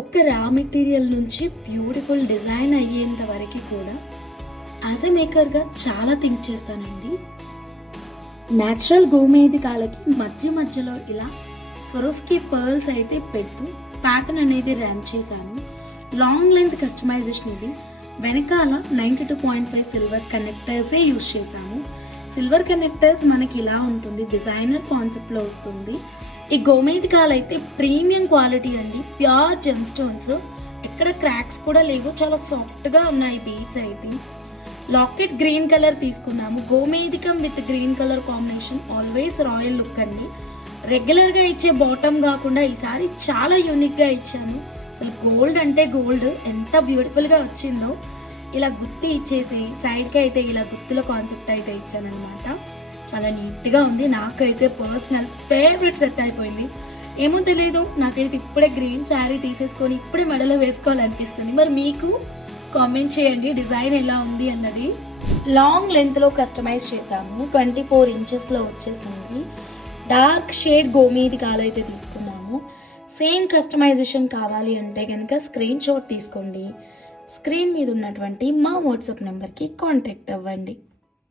ఒక raw material నుంచి beautiful design అయ్యేంత వరకు కూడా యాజ్ ఎ మేకర్గా చాలా థింక్ చేస్తానండి. న్యాచురల్ గోమేధికాలకి మధ్యలో ఇలా స్వరోస్కి పర్ల్స్ అయితే పెడుతూ ప్యాటర్న్ అనేది రన్ చేశాను. లాంగ్ లెంత్ కస్టమైజేషన్ ఇది. వెనకాల 92.5 సిల్వర్ కనెక్టర్సే యూజ్ చేశాను. సిల్వర్ కనెక్టర్స్ మనకి ఇలా ఉంటుంది, డిజైనర్ కాన్సెప్ట్లో వస్తుంది. ఈ గోమేధికాలు అయితే ప్రీమియం క్వాలిటీ అండి, ప్యూర్ జెమ్ స్టోన్స్, ఎక్కడ క్రాక్స్ కూడా లేవు, చాలా సాఫ్ట్గా ఉన్నాయి బీడ్స్ అయితే. లాకెట్ గ్రీన్ కలర్ తీసుకున్నాము. గోమేధికం with green colour combination always royal look అండి. రెగ్యులర్గా ఇచ్చే బాటమ్ కాకుండా ఈసారి చాలా యూనిక్గా ఇచ్చాను. అసలు గోల్డ్ అంటే గోల్డ్ ఎంత బ్యూటిఫుల్గా వచ్చిందో. ఇలా గుత్తి ఇచ్చేసి సైడ్కి అయితే ఇలా గుత్తుల కాన్సెప్ట్ అయితే ఇచ్చానమాట. చాలా నీట్గా ఉంది. నాకైతే పర్సనల్ ఫేవరెట్ సెట్ అయిపోయింది. ఏమో తెలియదు, నాకైతే ఇప్పుడే గ్రీన్ శారీ తీసేసుకొని ఇప్పుడే మెడలో వేసుకోవాలనిపిస్తుంది. మరి మీకు కామెంట్ చేయండి డిజైన్ ఎలా ఉంది అన్నది. లాంగ్ లెంత్లో కస్టమైజ్ చేశాము. 24 ఇంచెస్లో వచ్చేసింది. డార్క్ షేడ్ గోమేధికాలు అయితే తీసుకున్నాము. సేమ్ కస్టమైజేషన్ కావాలి అంటే కనుక స్క్రీన్ షాట్ తీసుకోండి. స్క్రీన్ మీద ఉన్నటువంటి మా వాట్సాప్ నెంబర్కి కాంటాక్ట్ అవ్వండి.